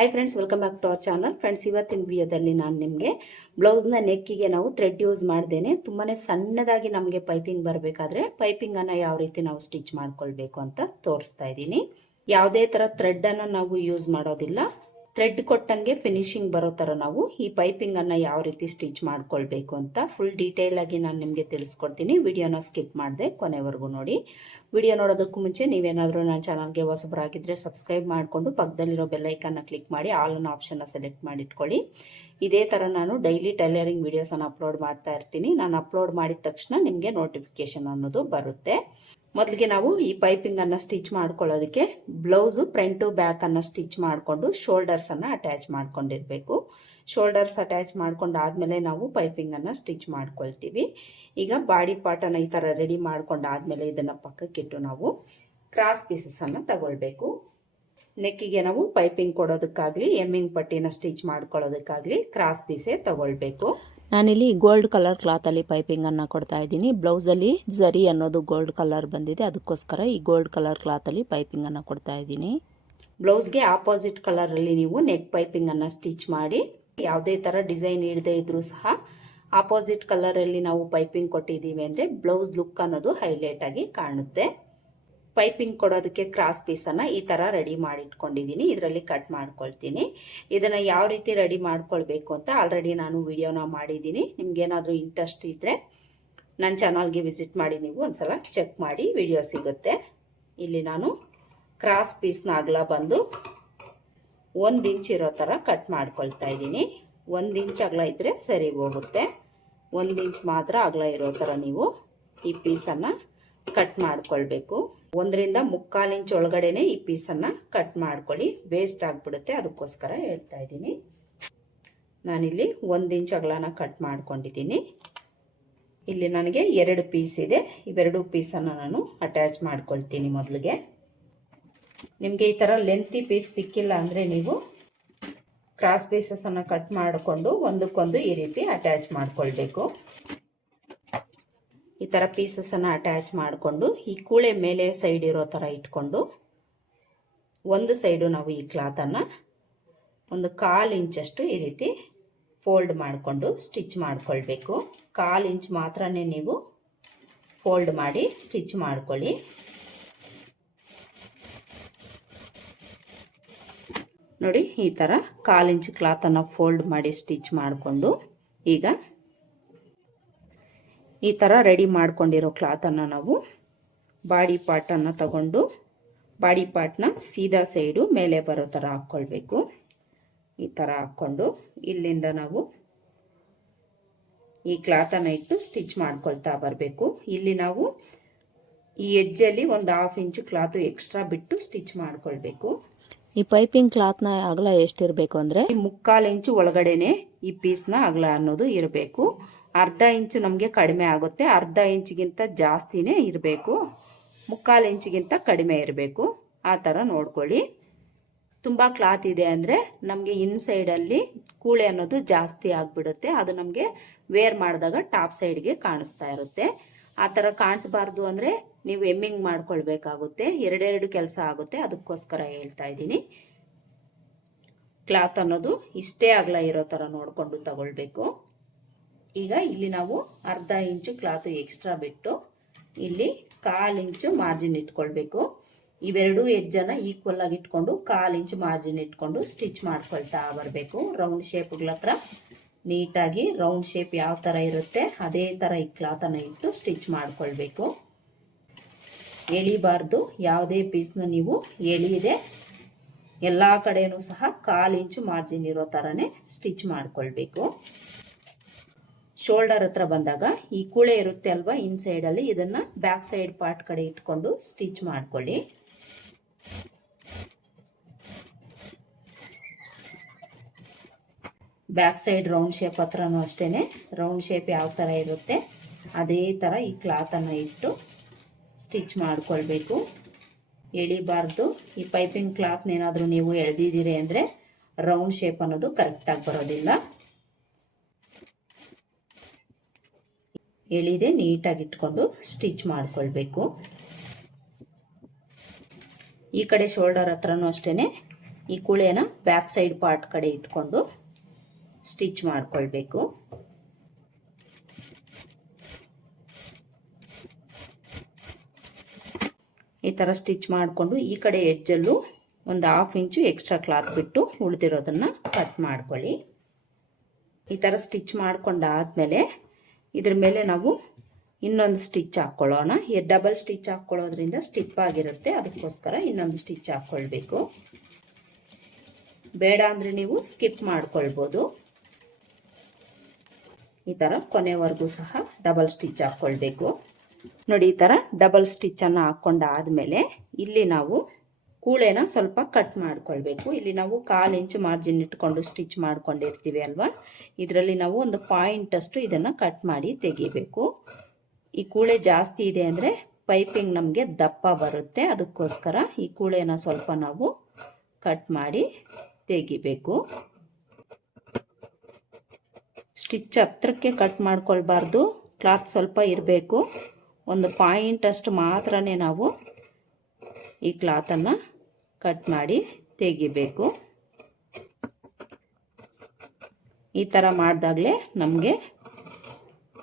Hi friends, welcome back to our channel. Friends, ಇವತ್ತಿನ ವಿಡಿಯೋದಲ್ಲಿ ನಾನು ನಿಮಗೆ ಬ್ಲೌಸ್ನ ನೆಕ್ಕಿಗೆ ನಾವು ಥ್ರೆಡ್ ಯೂಸ್ ಮಾಡ್ದೇನೆ ತುಂಬಾ ಸಣ್ಣದಾಗಿ ನಮಗೆ ಪೈಪಿಂಗ್ ಬರಬೇಕಾದ್ರೆ ಪೈಪಿಂಗನ್ನು ಯಾವ ರೀತಿ ನಾವು ಸ್ಟಿಚ್ ಮಾಡ್ಕೊಳ್ಬೇಕು ಅಂತ ತೋರಿಸ್ತಾ ಇದ್ದೀನಿ. ಯಾವುದೇ ಥರ ಥ್ರೆಡ್ಡನ್ನು ನಾವು ಯೂಸ್ ಮಾಡೋದಿಲ್ಲ. ಥ್ರೆಡ್ ಕೊಟ್ಟಂಗೆ ಫಿನಿಶಿಂಗ್ ಬರೋ ಥರ ನಾವು ಈ ಪೈಪಿಂಗನ್ನು ಯಾವ ರೀತಿ ಸ್ಟಿಚ್ ಮಾಡ್ಕೊಳ್ಬೇಕು ಅಂತ ಫುಲ್ ಡೀಟೇಲ್ ಆಗಿ ನಾನು ನಿಮಗೆ ತಿಳಿಸ್ಕೊಡ್ತೀನಿ. ವಿಡಿಯೋನ ಸ್ಕಿಪ್ ಮಾಡದೆ ಕೊನೆವರೆಗೂ ನೋಡಿ. ವಿಡಿಯೋ ನೋಡೋದಕ್ಕೂ ಮುಂಚೆ ನೀವೇನಾದರೂ ನನ್ನ ಚಾನಲ್ಗೆ ಹೊಸಬರಾಗಿದ್ದರೆ ಸಬ್ಸ್ಕ್ರೈಬ್ ಮಾಡಿಕೊಂಡು ಪಕ್ಕದಲ್ಲಿರೋ ಬೆಲ್ಲೈಕನ್ನ ಕ್ಲಿಕ್ ಮಾಡಿ ಆಲ್ ಅನ್ನೋ ಆಪ್ಷನ್ನ ಸೆಲೆಕ್ಟ್ ಮಾಡಿ ಇಟ್ಕೊಳ್ಳಿ. ಇದೇ ಥರ ನಾನು ಡೈಲಿ ಟೈಲರಿಂಗ್ ವಿಡಿಯೋಸನ್ನು ಅಪ್ಲೋಡ್ ಮಾಡ್ತಾ ಇರ್ತೀನಿ. ನಾನು ಅಪ್ಲೋಡ್ ಮಾಡಿದ ತಕ್ಷಣ ನಿಮಗೆ ನೋಟಿಫಿಕೇಶನ್ ಅನ್ನೋದು ಬರುತ್ತೆ. ಮೊದಲಿಗೆ ನಾವು ಈ ಪೈಪಿಂಗನ್ನು ಸ್ಟಿಚ್ ಮಾಡ್ಕೊಳ್ಳೋದಕ್ಕೆ ಬ್ಲೌಸು ಫ್ರಂಟ್ ಟು ಬ್ಯಾಕ್ ಅನ್ನು ಸ್ಟಿಚ್ ಮಾಡಿಕೊಂಡು ಶೋಲ್ಡರ್ಸನ್ನು ಅಟ್ಯಾಚ್ ಮಾಡ್ಕೊಂಡಿರಬೇಕು. ಶೋಲ್ಡರ್ಸ್ ಅಟ್ಯಾಚ್ ಮಾಡ್ಕೊಂಡಾದ್ಮೇಲೆ ನಾವು ಪೈಪಿಂಗನ್ನು ಸ್ಟಿಚ್ ಮಾಡ್ಕೊಳ್ತೀವಿ. ಈಗ ಬಾಡಿ ಪಾರ್ಟನ್ನು ಈ ಥರ ರೆಡಿ ಮಾಡ್ಕೊಂಡಾದ್ಮೇಲೆ ಇದನ್ನು ಪಕ್ಕಕ್ಕಿಟ್ಟು ನಾವು ಕ್ರಾಸ್ ಪೀಸಸನ್ನು ತಗೊಳ್ಬೇಕು. ನೆಕ್ಕಿಗೆ ನಾವು ಪೈಪಿಂಗ್ ಕೊಡೋದಕ್ಕಾಗಲಿ ಎಮ್ಮಿಂಗ್ ಪಟ್ಟಿನ ಸ್ಟಿಚ್ ಮಾಡ್ಕೊಳ್ಳೋದಕ್ಕಾಗಲಿ ಕ್ರಾಸ್ ಪೀಸೇ ತಗೊಳ್ಬೇಕು. ನಾನಿಲ್ಲಿ ಗೋಲ್ಡ್ ಕಲರ್ ಕ್ಲಾತಲ್ಲಿ ಪೈಪಿಂಗನ್ನು ಕೊಡ್ತಾ ಇದ್ದೀನಿ. ಬ್ಲೌಸಲ್ಲಿ ಝರಿ ಅನ್ನೋದು ಗೋಲ್ಡ್ ಕಲರ್ ಬಂದಿದೆ, ಅದಕ್ಕೋಸ್ಕರ ಈ ಗೋಲ್ಡ್ ಕಲರ್ ಕ್ಲಾತಲ್ಲಿ ಪೈಪಿಂಗನ್ನು ಕೊಡ್ತಾ ಇದ್ದೀನಿ. ಬ್ಲೌಸ್ಗೆ ಆಪೋಸಿಟ್ ಕಲರಲ್ಲಿ ನೀವು ನೆಕ್ ಪೈಪಿಂಗನ್ನು ಸ್ಟಿಚ್ ಮಾಡಿ, ಯಾವುದೇ ಥರ ಡಿಸೈನ್ ಇಡದೇ ಇದ್ರೂ ಸಹ ಆಪೋಸಿಟ್ ಕಲರಲ್ಲಿ ನಾವು ಪೈಪಿಂಗ್ ಕೊಟ್ಟಿದ್ದೀವಿ ಅಂದರೆ ಬ್ಲೌಸ್ ಲುಕ್ ಅನ್ನೋದು ಹೈಲೈಟ್ ಆಗಿ ಕಾಣುತ್ತೆ. ಪೈಪಿಂಗ್ ಕೊಡೋದಕ್ಕೆ ಕ್ರಾಸ್ ಪೀಸನ್ನು ಈ ಥರ ರೆಡಿ ಮಾಡಿ ಇಟ್ಕೊಂಡಿದ್ದೀನಿ. ಇದರಲ್ಲಿ ಕಟ್ ಮಾಡ್ಕೊಳ್ತೀನಿ. ಇದನ್ನು ಯಾವ ರೀತಿ ರೆಡಿ ಮಾಡ್ಕೊಳ್ಬೇಕು ಅಂತ ಆಲ್ರೆಡಿ ನಾನು ವಿಡಿಯೋನ ಮಾಡಿದ್ದೀನಿ. ನಿಮ್ಗೇನಾದರೂ ಇಂಟ್ರೆಸ್ಟ್ ಇದ್ದರೆ ನನ್ನ ಚಾನಲ್ಗೆ ವಿಸಿಟ್ ಮಾಡಿ ನೀವು ಒಂದ್ಸಲ ಚೆಕ್ ಮಾಡಿ, ವಿಡಿಯೋ ಸಿಗುತ್ತೆ. ಇಲ್ಲಿ ನಾನು ಕ್ರಾಸ್ ಪೀಸ್ನ ಅಗಲ ಬಂದು 1 ಇಂಚ್ ಇರೋ ಥರ ಕಟ್ ಮಾಡ್ಕೊಳ್ತಾ ಇದ್ದೀನಿ. 1 ಇಂಚ್ ಅಗಲ ಇದ್ದರೆ ಸರಿ ಹೋಗುತ್ತೆ. 1 ಇಂಚ್ ಮಾತ್ರ ಅಗಲ ಇರೋ ಥರ ನೀವು ಈ ಪೀಸನ್ನು ಕಟ್ ಮಾಡ್ಕೊಳ್ಬೇಕು. 1 ರಿಂದ 3/4 ಇಂಚ್ ಒಳಗಡೆನೆ ಈ ಪೀಸನ್ನು ಕಟ್ ಮಾಡ್ಕೊಳ್ಳಿ, ವೇಸ್ಟ್ ಆಗಿಬಿಡುತ್ತೆ. ಅದಕ್ಕೋಸ್ಕರ ಹೇಳ್ತಾ ಇದ್ದೀನಿ. ನಾನಿಲ್ಲಿ 1 ಇಂಚ್ ಅಗಲನ ಕಟ್ ಮಾಡ್ಕೊಂಡಿದ್ದೀನಿ. ಇಲ್ಲಿ ನನಗೆ 2 ಪೀಸ್ ಇದೆ. ಇವೆರಡು ಪೀಸನ್ನು ನಾನು ಅಟ್ಯಾಚ್ ಮಾಡ್ಕೊಳ್ತೀನಿ. ಮೊದಲಿಗೆ ನಿಮಗೆ ಈ ಥರ ಲೆಂತಿ ಪೀಸ್ ಸಿಕ್ಕಿಲ್ಲ ಅಂದರೆ ನೀವು ಕ್ರಾಸ್ ಪೀಸಸನ್ನು ಕಟ್ ಮಾಡಿಕೊಂಡು ಒಂದಕ್ಕೊಂದು ಈ ರೀತಿ ಅಟ್ಯಾಚ್ ಮಾಡ್ಕೊಳ್ಬೇಕು. ಈ ಥರ ಪೀಸಸನ್ನು ಅಟ್ಯಾಚ್ ಮಾಡಿಕೊಂಡು ಈ ಕೂಳೆ ಮೇಲೆ ಸೈಡ್ ಇರೋ ಥರ ಇಟ್ಕೊಂಡು ಒಂದು ಸೈಡು ನಾವು ಈ ಕ್ಲಾತನ್ನು 1/4 ಇಂಚಷ್ಟು ಈ ರೀತಿ ಫೋಲ್ಡ್ ಮಾಡಿಕೊಂಡು ಸ್ಟಿಚ್ ಮಾಡ್ಕೊಳ್ಬೇಕು. 1/4 ಇಂಚ್ ಮಾತ್ರನೇ ನೀವು ಫೋಲ್ಡ್ ಮಾಡಿ ಸ್ಟಿಚ್ ಮಾಡ್ಕೊಳ್ಳಿ. ನೋಡಿ, ಈ ಥರ 1/4 ಇಂಚ್ ಕ್ಲಾತನ್ನು ಫೋಲ್ಡ್ ಮಾಡಿ ಸ್ಟಿಚ್ ಮಾಡಿಕೊಂಡು ಈಗ ಈ ಥರ ರೆಡಿ ಮಾಡ್ಕೊಂಡಿರೋ ಕ್ಲಾತನ್ನು ನಾವು ಬಾಡಿ ಪಾರ್ಟನ್ನು ತಗೊಂಡು ಬಾಡಿ ಪಾರ್ಟ್ನ ಸೀದಾ ಸೈಡು ಮೇಲೆ ಬರೋ ಥರ ಹಾಕ್ಕೊಳ್ಬೇಕು. ಈ ಥರ ಹಾಕ್ಕೊಂಡು ಇಲ್ಲಿಂದ ನಾವು ಈ ಕ್ಲಾತನ್ನು ಇಟ್ಟು ಸ್ಟಿಚ್ ಮಾಡ್ಕೊಳ್ತಾ ಬರಬೇಕು. ಇಲ್ಲಿ ನಾವು ಈ ಎಡ್ಜಲ್ಲಿ 1/2 ಇಂಚ್ ಕ್ಲಾತು ಎಕ್ಸ್ಟ್ರಾ ಬಿಟ್ಟು ಸ್ಟಿಚ್ ಮಾಡ್ಕೊಳ್ಬೇಕು. ಈ ಪೈಪಿಂಗ್ ಕ್ಲಾತ್ನ ಅಗಲ ಎಷ್ಟಿರಬೇಕು ಅಂದರೆ 3/4 ಇಂಚು ಒಳಗಡೆನೆ ಈ ಪೀಸ್ನ ಅಗಲ ಅನ್ನೋದು ಇರಬೇಕು. 1/2 ಇಂಚು ನಮಗೆ ಕಡಿಮೆ ಆಗುತ್ತೆ. 1/2 ಇಂಚಿಗಿಂತ ಜಾಸ್ತಿನೇ ಇರಬೇಕು. 3/4 ಇಂಚಿಗಿಂತ ಕಡಿಮೆ ಇರಬೇಕು. ಆ ಥರ ನೋಡ್ಕೊಳ್ಳಿ. ತುಂಬ ಕ್ಲಾತ್ ಇದೆ ಅಂದರೆ ನಮಗೆ ಇನ್ಸೈಡಲ್ಲಿ ಕೂಳೆ ಅನ್ನೋದು ಜಾಸ್ತಿ ಆಗಿಬಿಡುತ್ತೆ. ಅದು ನಮಗೆ ವೇರ್ ಮಾಡಿದಾಗ ಟಾಪ್ ಸೈಡ್ಗೆ ಕಾಣಿಸ್ತಾ ಇರುತ್ತೆ. ಆ ಥರ ಕಾಣಿಸ್ಬಾರ್ದು ಅಂದರೆ ನೀವು ಎಮ್ಮಿಂಗ್ ಮಾಡ್ಕೊಳ್ಬೇಕಾಗುತ್ತೆ. 2 ಕೆಲಸ ಆಗುತ್ತೆ. ಅದಕ್ಕೋಸ್ಕರ ಹೇಳ್ತಾ ಇದ್ದೀನಿ. ಕ್ಲಾತ್ ಅನ್ನೋದು ಇಷ್ಟೇ ಅಗಲ ಇರೋ ಥರ ನೋಡಿಕೊಂಡು ತಗೊಳ್ಬೇಕು. ಈಗ ಇಲ್ಲಿ ನಾವು 1/2 ಇಂಚು ಕ್ಲಾತು ಎಕ್ಸ್ಟ್ರಾ ಬಿಟ್ಟು ಇಲ್ಲಿ 1/4 ಇಂಚು ಮಾರ್ಜಿನ್ ಇಟ್ಕೊಳ್ಬೇಕು. ಇವೆರಡು ಎಡ್ಜನ್ನು ಈಕ್ವಲ್ ಆಗಿ ಇಟ್ಕೊಂಡು 1/4 ಇಂಚು ಮಾರ್ಜಿನ್ ಇಟ್ಕೊಂಡು ಸ್ಟಿಚ್ ಮಾಡ್ಕೊಳ್ತಾ ಬರಬೇಕು. ರೌಂಡ್ ಶೇಪ್ಗಳ ಹತ್ರ ನೀಟಾಗಿ ರೌಂಡ್ ಶೇಪ್ ಯಾವ ಥರ ಇರುತ್ತೆ ಅದೇ ಥರ ಈ ಕ್ಲಾತನ್ನು ಇಟ್ಟು ಸ್ಟಿಚ್ ಮಾಡ್ಕೊಳ್ಬೇಕು. ಎಳಿಬಾರ್ದು. ಯಾವುದೇ ಪೀಸ್ನು ನೀವು ಎಳಿದೆ ಎಲ್ಲ ಕಡೆಯೂ ಸಹ 1/4 ಇಂಚು ಮಾರ್ಜಿನ್ ಇರೋ ಥರನೇ ಸ್ಟಿಚ್ ಮಾಡ್ಕೊಳ್ಬೇಕು. ಶೋಲ್ಡರ್ ಹತ್ರ ಬಂದಾಗ ಈ ಕೂಳೆ ಇರುತ್ತೆ ಅಲ್ವಾ ಇನ್ಸೈಡಲ್ಲಿ, ಇದನ್ನು ಬ್ಯಾಕ್ ಸೈಡ್ ಪಾರ್ಟ್ ಕಡೆ ಇಟ್ಕೊಂಡು ಸ್ಟಿಚ್ ಮಾಡ್ಕೊಳ್ಳಿ. ಬ್ಯಾಕ್ ಸೈಡ್ ರೌಂಡ್ ಶೇಪ್ ಹತ್ರನೂ ಅಷ್ಟೇ ರೌಂಡ್ ಶೇಪ್ ಯಾವ ಥರ ಇರುತ್ತೆ ಅದೇ ಥರ ಈ ಕ್ಲಾತನ್ನು ಇಟ್ಟು ಸ್ಟಿಚ್ ಮಾಡ್ಕೊಳ್ಬೇಕು. ಎಳಿಬಾರ್ದು. ಈ ಪೈಪಿಂಗ್ ಕ್ಲಾತ್ನೇನಾದರೂ ನೀವು ಎಳೆದಿದ್ದೀರಿ ಅಂದರೆ ರೌಂಡ್ ಶೇಪ್ ಅನ್ನೋದು ಕರೆಕ್ಟಾಗಿ ಬರೋದಿಲ್ಲ. ಎಳಿದೆ ನೀಟಾಗಿ ಇಟ್ಕೊಂಡು ಸ್ಟಿಚ್ ಮಾಡ್ಕೊಳ್ಬೇಕು. ಈ ಕಡೆ ಶೋಲ್ಡರ್ ಹತ್ರನೂ ಅಷ್ಟೇ ಈ ಕೂಳೆನ ಬ್ಯಾಕ್ ಸೈಡ್ ಪಾರ್ಟ್ ಕಡೆ ಇಟ್ಕೊಂಡು ಸ್ಟಿಚ್ ಮಾಡ್ಕೊಳ್ಬೇಕು. ಈ ಥರ ಸ್ಟಿಚ್ ಮಾಡಿಕೊಂಡು ಈ ಕಡೆ ಎಡ್ಜಲ್ಲೂ ಒಂದು 1/2 ಇಂಚು ಎಕ್ಸ್ಟ್ರಾ ಕ್ಲಾತ್ ಬಿಟ್ಟು ಉಳಿದಿರೋದನ್ನು ಕಟ್ ಮಾಡ್ಕೊಳ್ಳಿ. ಈ ಥರ ಸ್ಟಿಚ್ ಮಾಡ್ಕೊಂಡಾದ್ಮೇಲೆ ಇದ್ರ ಮೇಲೆ ನಾವು ಇನ್ನೊಂದು ಸ್ಟಿಚ್ ಹಾಕ್ಕೊಳ್ಳೋಣ. ಡಬಲ್ ಸ್ಟಿಚ್ ಹಾಕ್ಕೊಳ್ಳೋದ್ರಿಂದ ಸ್ಟಿಪ್ ಆಗಿರುತ್ತೆ, ಅದಕ್ಕೋಸ್ಕರ ಇನ್ನೊಂದು ಸ್ಟಿಚ್ ಹಾಕ್ಕೊಳ್ಬೇಕು. ಬೇಡ ಅಂದರೆ ನೀವು ಸ್ಕಿಪ್ ಮಾಡ್ಕೊಳ್ಬೋದು. ಈ ಥರ ಕೊನೆವರೆಗೂ ಸಹ ಡಬಲ್ ಸ್ಟಿಚ್ ಹಾಕ್ಕೊಳ್ಬೇಕು. ನೋಡಿ, ಈ ಥರ ಡಬಲ್ ಸ್ಟಿಚ್ಚನ್ನು ಹಾಕ್ಕೊಂಡಾದ್ಮೇಲೆ ಇಲ್ಲಿ ನಾವು ಕೂಳೆನ ಸ್ವಲ್ಪ ಕಟ್ ಮಾಡ್ಕೊಳ್ಬೇಕು. ಇಲ್ಲಿ ನಾವು 1/4 ಇಂಚು ಮಾರ್ಜಿನ್ ಇಟ್ಕೊಂಡು ಸ್ಟಿಚ್ ಮಾಡ್ಕೊಂಡಿರ್ತೀವಿ ಅಲ್ವಾ, ಇದರಲ್ಲಿ ನಾವು ಒಂದು ಪಾಯಿಂಟಷ್ಟು ಇದನ್ನು ಕಟ್ ಮಾಡಿ ತೆಗಿಬೇಕು. ಈ ಕೂಳೆ ಜಾಸ್ತಿ ಇದೆ ಅಂದರೆ ಪೈಪಿಂಗ್ ನಮಗೆ ದಪ್ಪ ಬರುತ್ತೆ, ಅದಕ್ಕೋಸ್ಕರ ಈ ಕೂಳೆನ ಸ್ವಲ್ಪ ನಾವು ಕಟ್ ಮಾಡಿ ತೆಗಿಬೇಕು. ಸ್ಟಿಚ್ ಹತ್ರಕ್ಕೆ ಕಟ್ ಮಾಡ್ಕೊಳ್ಬಾರ್ದು, ಕ್ಲಾತ್ ಸ್ವಲ್ಪ ಇರಬೇಕು. ಒಂದು ಪಾಯಿಂಟಷ್ಟು ಮಾತ್ರನೇ ನಾವು ಈ ಕ್ಲಾತನ್ನು ಕಟ್ ಮಾಡಿ ತೆಗಿಬೇಕು. ಈ ಥರ ಮಾಡಿದಾಗಲೇ ನಮಗೆ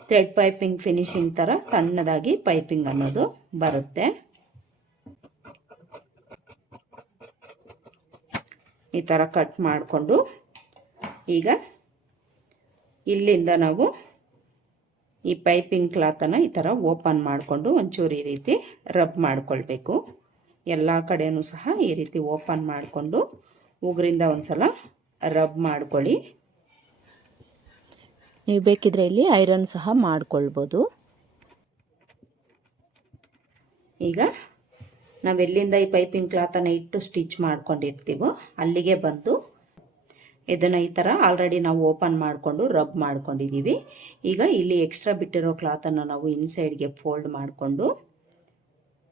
ಥ್ರೆಡ್ ಪೈಪಿಂಗ್ ಫಿನಿಶಿಂಗ್ ಥರ ಸಣ್ಣದಾಗಿ ಪೈಪಿಂಗ್ ಅನ್ನೋದು ಬರುತ್ತೆ. ಈ ಥರ ಕಟ್ ಮಾಡಿಕೊಂಡು ಈಗ ಇಲ್ಲಿಂದ ನಾವು ಈ ಪೈಪಿಂಗ್ ಕ್ಲಾತನ್ನು ಈ ಥರ ಓಪನ್ ಮಾಡಿಕೊಂಡು ಒಂಚೂರು ಈ ರೀತಿ ರಬ್ ಮಾಡ್ಕೊಳ್ಬೇಕು. ಎಲ್ಲ ಕಡೆಯೂ ಸಹ ಈ ರೀತಿ ಓಪನ್ ಮಾಡಿಕೊಂಡು ಉಗುರಿಂದ ಒಂದ್ಸಲ ರಬ್ ಮಾಡ್ಕೊಳ್ಳಿ. ನೀವು ಬೇಕಿದ್ರೆ ಇಲ್ಲಿ ಐರನ್ ಸಹ ಮಾಡ್ಕೊಳ್ಬೋದು. ಈಗ ನಾವೆಲ್ಲಿಂದ ಈ ಪೈಪಿಂಗ್ ಕ್ಲಾತನ್ನು ಇಟ್ಟು ಸ್ಟಿಚ್ ಮಾಡ್ಕೊಂಡಿರ್ತೀವೋ ಅಲ್ಲಿಗೆ ಬಂದು ಇದನ್ನು ಈ ಥರ ಆಲ್ರೆಡಿ ನಾವು ಓಪನ್ ಮಾಡಿಕೊಂಡು ರಬ್ ಮಾಡ್ಕೊಂಡಿದ್ದೀವಿ. ಈಗ ಇಲ್ಲಿ ಎಕ್ಸ್ಟ್ರಾ ಬಿಟ್ಟಿರೋ ಕ್ಲಾತನ್ನು ನಾವು ಇನ್ಸೈಡ್ಗೆ ಫೋಲ್ಡ್ ಮಾಡಿಕೊಂಡು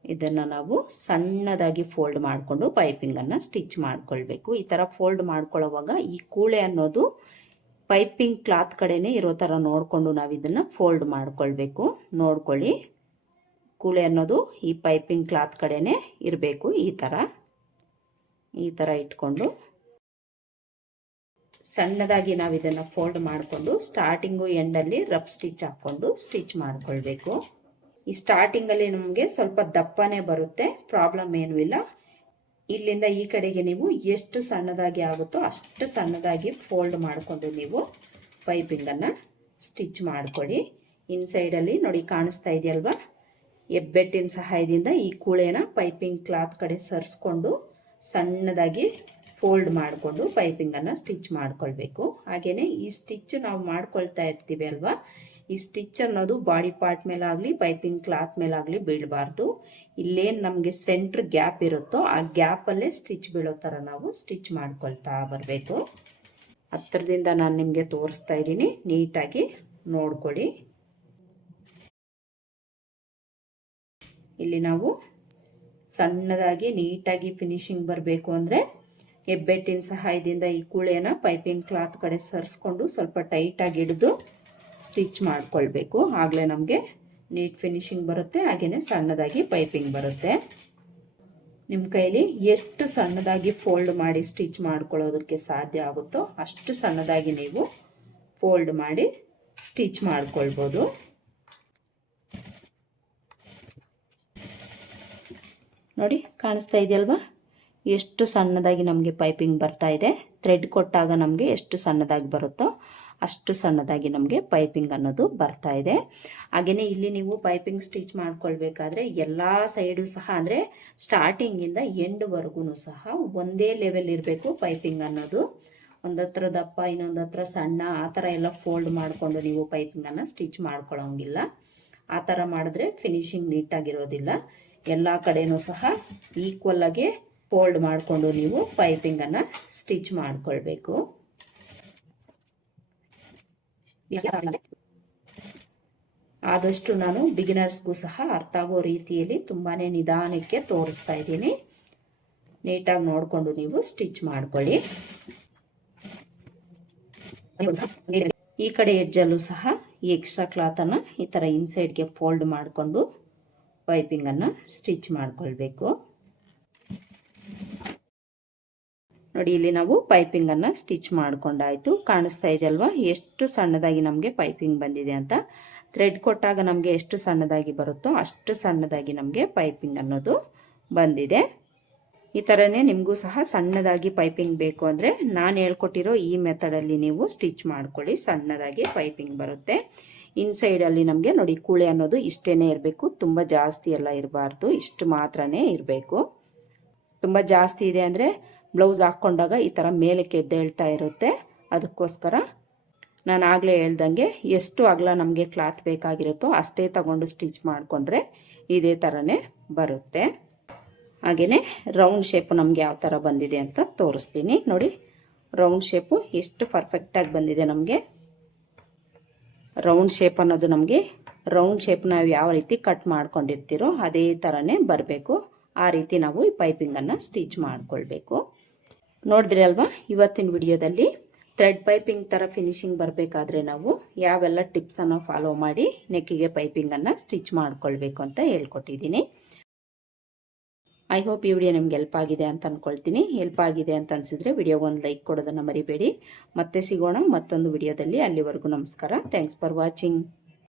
ಇದನ್ನು ನಾವು ಸಣ್ಣದಾಗಿ ಫೋಲ್ಡ್ ಮಾಡಿಕೊಂಡು ಪೈಪಿಂಗನ್ನು ಸ್ಟಿಚ್ ಮಾಡ್ಕೊಳ್ಬೇಕು. ಈ ಥರ ಫೋಲ್ಡ್ ಮಾಡ್ಕೊಳ್ಳೋವಾಗ ಈ ಕೂಳೆ ಅನ್ನೋದು ಪೈಪಿಂಗ್ ಕ್ಲಾತ್ ಕಡೆನೇ ಇರೋ ಥರ ನೋಡಿಕೊಂಡು ನಾವು ಇದನ್ನು ಫೋಲ್ಡ್ ಮಾಡ್ಕೊಳ್ಬೇಕು. ನೋಡ್ಕೊಳ್ಳಿ, ಕೂಳೆ ಅನ್ನೋದು ಈ ಪೈಪಿಂಗ್ ಕ್ಲಾತ್ ಕಡೆನೇ ಇರಬೇಕು. ಈ ಥರ ಇಟ್ಕೊಂಡು ಸಣ್ಣದಾಗಿ ನಾವು ಇದನ್ನು ಫೋಲ್ಡ್ ಮಾಡಿಕೊಂಡು ಸ್ಟಾರ್ಟಿಂಗು ಎಂಡಲ್ಲಿ ರಬ್ ಸ್ಟಿಚ್ ಹಾಕ್ಕೊಂಡು ಸ್ಟಿಚ್ ಮಾಡ್ಕೊಳ್ಬೇಕು. ಈ ಸ್ಟಾರ್ಟಿಂಗಲ್ಲಿ ನಮಗೆ ಸ್ವಲ್ಪ ದಪ್ಪನೇ ಬರುತ್ತೆ, ಪ್ರಾಬ್ಲಮ್ ಏನೂ ಇಲ್ಲ. ಇಲ್ಲಿಂದ ಈ ಕಡೆಗೆ ನೀವು ಎಷ್ಟು ಸಣ್ಣದಾಗಿ ಆಗುತ್ತೋ ಅಷ್ಟು ಸಣ್ಣದಾಗಿ ಫೋಲ್ಡ್ ಮಾಡಿಕೊಂಡು ನೀವು ಪೈಪಿಂಗನ್ನು ಸ್ಟಿಚ್ ಮಾಡ್ಕೊಳ್ಳಿ. ಇನ್ಸೈಡಲ್ಲಿ ನೋಡಿ ಕಾಣಿಸ್ತಾ ಇದೆಯಲ್ವಾ, ಹೆಬ್ಬೆಟ್ಟಿನ ಸಹಾಯದಿಂದ ಈ ಕೂಳೆನ ಪೈಪಿಂಗ್ ಕ್ಲಾತ್ ಕಡೆ ಸರಿಸ್ಕೊಂಡು ಸಣ್ಣದಾಗಿ ಫೋಲ್ಡ್ ಮಾಡಿಕೊಂಡು ಪೈಪಿಂಗನ್ನು ಸ್ಟಿಚ್ ಮಾಡ್ಕೊಳ್ಬೇಕು. ಹಾಗೆಯೇ ಈ ಸ್ಟಿಚ್ ನಾವು ಮಾಡ್ಕೊಳ್ತಾ ಇರ್ತೀವಿ ಅಲ್ವಾ, ಈ ಸ್ಟಿಚ್ ಅನ್ನೋದು ಬಾಡಿ ಪಾರ್ಟ್ ಮೇಲಾಗಲಿ ಪೈಪಿಂಗ್ ಕ್ಲಾತ್ ಮೇಲಾಗಲಿ ಬೀಳಬಾರ್ದು. ಇಲ್ಲೇನು ನಮಗೆ ಸೆಂಟ್ರ್ ಗ್ಯಾಪ್ ಇರುತ್ತೋ ಆ ಗ್ಯಾಪಲ್ಲೇ ಸ್ಟಿಚ್ ಬೀಳೋ ಥರ ನಾವು ಸ್ಟಿಚ್ ಮಾಡ್ಕೊಳ್ತಾ ಬರಬೇಕು. ಹತ್ತಿರದಿಂದ ನಾನು ನಿಮಗೆ ತೋರಿಸ್ತಾ ಇದ್ದೀನಿ, ನೀಟಾಗಿ ನೋಡ್ಕೊಳ್ಳಿ. ಇಲ್ಲಿ ನಾವು ಸಣ್ಣದಾಗಿ ನೀಟಾಗಿ ಫಿನಿಶಿಂಗ್ ಬರಬೇಕು ಅಂದರೆ ಹೆಬ್ಬೆಟ್ಟಿನ ಸಹಾಯದಿಂದ ಈ ಕೂಳೆನ ಪೈಪಿಂಗ್ ಕ್ಲಾತ್ ಕಡೆ ಸರಿಸ್ಕೊಂಡು ಸ್ವಲ್ಪ ಟೈಟಾಗಿ ಹಿಡಿದು ಸ್ಟಿಚ್ ಮಾಡ್ಕೊಳ್ಬೇಕು. ಆಗಲೇ ನಮಗೆ ನೀಟ್ ಫಿನಿಶಿಂಗ್ ಬರುತ್ತೆ, ಹಾಗೆಯೇ ಸಣ್ಣದಾಗಿ ಪೈಪಿಂಗ್ ಬರುತ್ತೆ. ನಿಮ್ಮ ಕೈಲಿ ಎಷ್ಟು ಸಣ್ಣದಾಗಿ ಫೋಲ್ಡ್ ಮಾಡಿ ಸ್ಟಿಚ್ ಮಾಡ್ಕೊಳ್ಳೋದಕ್ಕೆ ಸಾಧ್ಯ ಆಗುತ್ತೋ ಅಷ್ಟು ಸಣ್ಣದಾಗಿ ನೀವು ಫೋಲ್ಡ್ ಮಾಡಿ ಸ್ಟಿಚ್ ಮಾಡ್ಕೊಳ್ಬೋದು. ನೋಡಿ ಕಾಣಿಸ್ತಾ ಇದೆಯಲ್ವಾ, ಎಷ್ಟು ಸಣ್ಣದಾಗಿ ನಮಗೆ ಪೈಪಿಂಗ್ ಬರ್ತಾ ಇದೆ. ಥ್ರೆಡ್ ಕೊಟ್ಟಾಗ ನಮಗೆ ಎಷ್ಟು ಸಣ್ಣದಾಗಿ ಬರುತ್ತೋ ಅಷ್ಟು ಸಣ್ಣದಾಗಿ ನಮಗೆ ಪೈಪಿಂಗ್ ಅನ್ನೋದು ಬರ್ತಾ ಇದೆ. ಹಾಗೆಯೇ ಇಲ್ಲಿ ನೀವು ಪೈಪಿಂಗ್ ಸ್ಟಿಚ್ ಮಾಡ್ಕೊಳ್ಬೇಕಾದ್ರೆ ಎಲ್ಲ ಸೈಡು ಸಹ ಅಂದರೆ ಸ್ಟಾರ್ಟಿಂಗಿಂದ ಎಂಡ್ವರೆಗೂ ಸಹ ಒಂದೇ ಲೆವೆಲ್ ಇರಬೇಕು ಪೈಪಿಂಗ್ ಅನ್ನೋದು. ಒಂದತ್ರ ದಪ್ಪ ಇನ್ನೊಂದು ಹತ್ರ ಸಣ್ಣ ಆ ಥರ ಎಲ್ಲ ಫೋಲ್ಡ್ ಮಾಡಿಕೊಂಡು ನೀವು ಪೈಪಿಂಗನ್ನು ಸ್ಟಿಚ್ ಮಾಡ್ಕೊಳ್ಳೋಂಗಿಲ್ಲ. ಆ ಥರ ಮಾಡಿದ್ರೆ ಫಿನಿಶಿಂಗ್ ನೀಟಾಗಿರೋದಿಲ್ಲ. ಎಲ್ಲ ಕಡೆನೂ ಸಹ ಈಕ್ವಲ್ ಆಗಿ ಫೋಲ್ಡ್ ಮಾಡಿಕೊಂಡು ನೀವು ಪೈಪಿಂಗನ್ನು ಸ್ಟಿಚ್ ಮಾಡ್ಕೊಳ್ಬೇಕು. ಆದಷ್ಟು ನಾನು ಬಿಗಿನರ್ಸ್ಗೂ ಸಹ ಅರ್ಥ ಆಗೋ ರೀತಿಯಲ್ಲಿ ತುಂಬಾ ನಿಧಾನಕ್ಕೆ ತೋರಿಸ್ತಾ ಇದ್ದೀನಿ. ನೀಟಾಗಿ ನೋಡಿಕೊಂಡು ನೀವು ಸ್ಟಿಚ್ ಮಾಡ್ಕೊಳ್ಳಿ. ಈ ಕಡೆ ಎಡ್ಜಲ್ಲೂ ಸಹ ಈ ಎಕ್ಸ್ಟ್ರಾ ಕ್ಲಾತನ್ನು ಈ ಥರ ಇನ್ಸೈಡ್ಗೆ ಫೋಲ್ಡ್ ಮಾಡಿಕೊಂಡು ಪೈಪಿಂಗನ್ನು ಸ್ಟಿಚ್ ಮಾಡ್ಕೊಳ್ಬೇಕು. ನೋಡಿ ಇಲ್ಲಿ ನಾವು ಪೈಪಿಂಗನ್ನು ಸ್ಟಿಚ್ ಮಾಡ್ಕೊಂಡಾಯಿತು. ಕಾಣಿಸ್ತಾ ಇದೆ ಅಲ್ವಾ ಎಷ್ಟು ಸಣ್ಣದಾಗಿ ನಮಗೆ ಪೈಪಿಂಗ್ ಬಂದಿದೆ ಅಂತ. ಥ್ರೆಡ್ ಕೊಟ್ಟಾಗ ನಮಗೆ ಎಷ್ಟು ಸಣ್ಣದಾಗಿ ಬರುತ್ತೋ ಅಷ್ಟು ಸಣ್ಣದಾಗಿ ನಮಗೆ ಪೈಪಿಂಗ್ ಅನ್ನೋದು ಬಂದಿದೆ. ಈ ಥರನೇ ನಿಮಗೂ ಸಹ ಸಣ್ಣದಾಗಿ ಪೈಪಿಂಗ್ ಬೇಕು ಅಂದರೆ ನಾನು ಹೇಳ್ಕೊಟ್ಟಿರೋ ಈ ಮೆಥಡಲ್ಲಿ ನೀವು ಸ್ಟಿಚ್ ಮಾಡ್ಕೊಳ್ಳಿ, ಸಣ್ಣದಾಗಿ ಪೈಪಿಂಗ್ ಬರುತ್ತೆ. ಇನ್ಸೈಡಲ್ಲಿ ನಮಗೆ ನೋಡಿ ಕೂಳೆ ಅನ್ನೋದು ಇಷ್ಟೇ ಇರಬೇಕು, ತುಂಬ ಜಾಸ್ತಿ ಎಲ್ಲ ಇರಬಾರ್ದು, ಇಷ್ಟು ಮಾತ್ರನೇ ಇರಬೇಕು. ತುಂಬ ಜಾಸ್ತಿ ಇದೆ ಅಂದರೆ ಬ್ಲೌಸ್ ಹಾಕ್ಕೊಂಡಾಗ ಈ ಥರ ಮೇಲಕ್ಕೆ ಎದ್ದೇಳ್ತಾ ಇರುತ್ತೆ. ಅದಕ್ಕೋಸ್ಕರ ನಾನು ಆಗಲೇ ಹೇಳ್ದಂಗೆ ಎಷ್ಟು ಅಗಲ ನಮಗೆ ಕ್ಲಾತ್ ಬೇಕಾಗಿರುತ್ತೋ ಅಷ್ಟೇ ತಗೊಂಡು ಸ್ಟಿಚ್ ಮಾಡಿಕೊಂಡ್ರೆ ಇದೇ ಥರನೇ ಬರುತ್ತೆ. ಹಾಗೆಯೇ ರೌಂಡ್ ಶೇಪು ನಮಗೆ ಯಾವ ಥರ ಬಂದಿದೆ ಅಂತ ತೋರಿಸ್ತೀನಿ. ನೋಡಿ ರೌಂಡ್ ಶೇಪು ಎಷ್ಟು ಪರ್ಫೆಕ್ಟಾಗಿ ಬಂದಿದೆ ನಮಗೆ. ರೌಂಡ್ ಶೇಪ್ ಅನ್ನೋದು ನಮಗೆ ರೌಂಡ್ ಶೇಪ್ ನಾವು ಯಾವ ರೀತಿ ಕಟ್ ಮಾಡ್ಕೊಂಡಿರ್ತೀರೋ ಅದೇ ಥರನೇ ಬರಬೇಕು. ಆ ರೀತಿ ನಾವು ಈ ಪೈಪಿಂಗನ್ನು ಸ್ಟಿಚ್ ಮಾಡಿಕೊಳ್ಬೇಕು. ನೋಡಿದ್ರಿ ಅಲ್ವಾ ಇವತ್ತಿನ ವಿಡಿಯೋದಲ್ಲಿ ಥ್ರೆಡ್ ಪೈಪಿಂಗ್ ಥರ ಫಿನಿಶಿಂಗ್ ಬರಬೇಕಾದ್ರೆ ನಾವು ಯಾವೆಲ್ಲ ಟಿಪ್ಸನ್ನು ಫಾಲೋ ಮಾಡಿ ನೆಕ್ಕಿಗೆ ಪೈಪಿಂಗನ್ನು ಸ್ಟಿಚ್ ಮಾಡ್ಕೊಳ್ಬೇಕು ಅಂತ ಹೇಳ್ಕೊಟ್ಟಿದ್ದೀನಿ. ಐ ಹೋಪ್ ಈ ವಿಡಿಯೋ ನಿಮ್ಗೆ ಹೆಲ್ಪ್ ಆಗಿದೆ ಅಂತ ಅಂದ್ಕೊಳ್ತೀನಿ. ಹೆಲ್ಪ್ ಆಗಿದೆ ಅಂತ ಅನಿಸಿದ್ರೆ ವಿಡಿಯೋಗೆ ಒಂದು ಲೈಕ್ ಕೊಡೋದನ್ನು ಮರಿಬೇಡಿ. ಮತ್ತೆ ಸಿಗೋಣ ಮತ್ತೊಂದು ವಿಡಿಯೋದಲ್ಲಿ. ಅಲ್ಲಿವರೆಗೂ ನಮಸ್ಕಾರ. Thanks for watching.